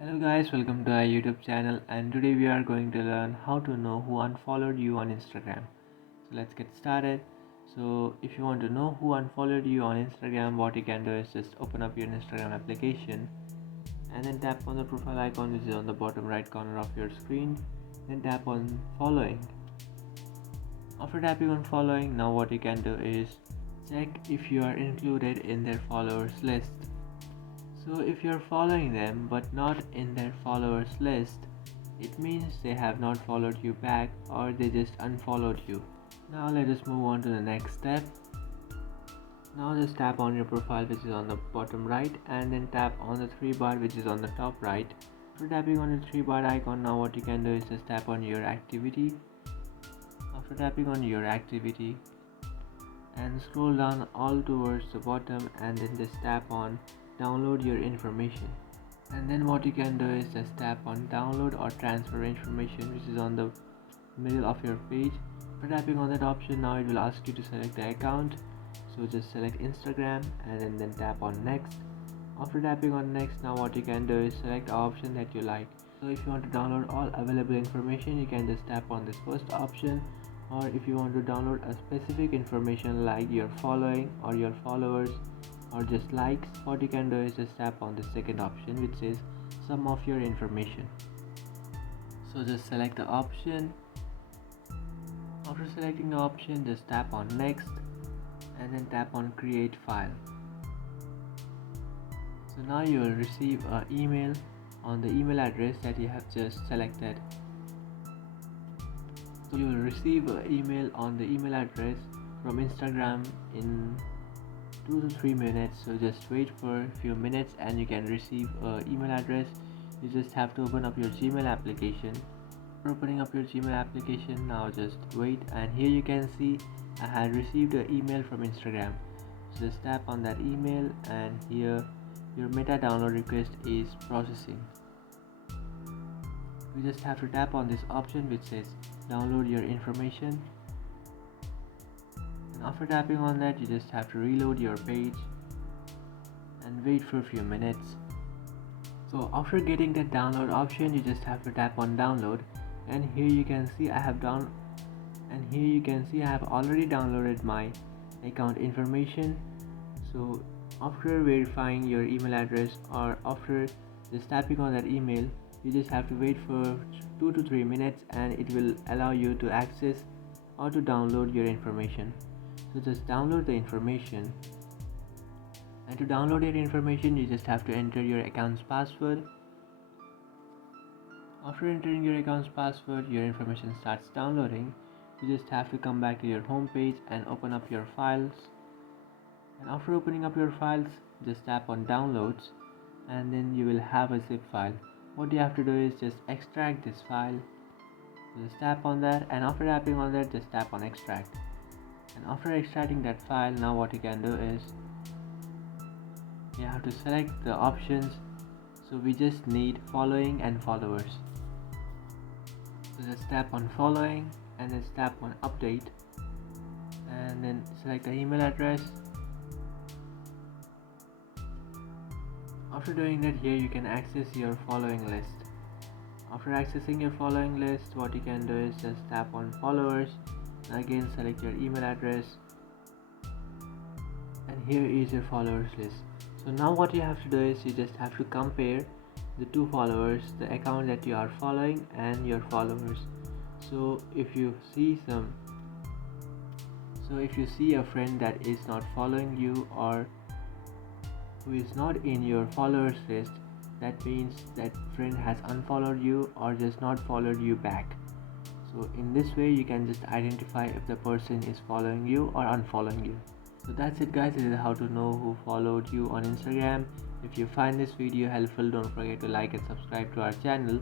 Hello guys, welcome to our YouTube channel, and today we are going to learn how to know who unfollowed you on Instagram. So let's get started. So if you want to know who unfollowed you on Instagram, what you can do is just open up your Instagram application and then tap on the profile icon which is on the bottom right corner of your screen. Then tap on following. After tapping on following, now what you can do is check if you are included in their followers list. So if you're following them but not in their followers list, it means they have not followed you back or they just unfollowed you. Now let us move on to the next step. Now just tap on your profile which is on the bottom right and then tap on the three bar which is on the top right. After tapping on the three bar icon, now what you can do is just tap on your activity. After tapping on your activity and scroll down all towards the bottom and then just tap on download your information. And then what you can do is just tap on download or transfer information which is on the middle of your page. After tapping on that option, now it will ask you to select the account, so just select Instagram and then tap on next. After tapping on next, now what you can do is select the option that you like. So if you want to download all available information, you can just tap on this first option, or if you want to download a specific information like your following or your followers or just likes, what you can do is just tap on the second option which says some of your information. So just select the option. After selecting the option, just tap on next and then tap on create file. So now you will receive an email on the email address that you have just selected. So you will receive an email on the email address from Instagram in 2 to 3 minutes. So just wait for a few minutes and you can receive an email address. You just have to open up your Gmail application. For opening up your Gmail application, now just wait, and here you can see I had received an email from Instagram. So just tap on that email and here your meta download request is processing. You just have to tap on this option which says download your information, and after tapping on that you just have to reload your page and wait for a few minutes. So after getting that download option, you just have to tap on download, and here you can see I have already downloaded my account information. So after verifying your email address or after just tapping on that email, you just have to wait for 2 to 3 minutes and it will allow you to access or to download your information. So just download the information, and to download your information you just have to enter your account's password. After entering your account's password, your information starts downloading. You just have to come back to your home page and open up your files. And after opening up your files, just tap on downloads and then you will have a zip file. What you have to do is just extract this file. Just tap on that, and after tapping on that, just tap on extract. And after extracting that file, now what you can do is you have to select the options. So we just need following and followers. So just tap on following and then tap on update and then select the email address. After doing that, here you can access your following list. After accessing your following list, what you can do is just tap on followers and again select your email address, and here is your followers list. So now what you have to do is you just have to compare the two followers, the account that you are following and your followers. So if you see a friend that is not following you or who is not in your followers list, that means that friend has unfollowed you or just not followed you back. So in this way you can just identify if the person is following you or unfollowing you. So that's it guys, this is how to know who followed you on Instagram. If you find this video helpful, don't forget to like and subscribe to our channel.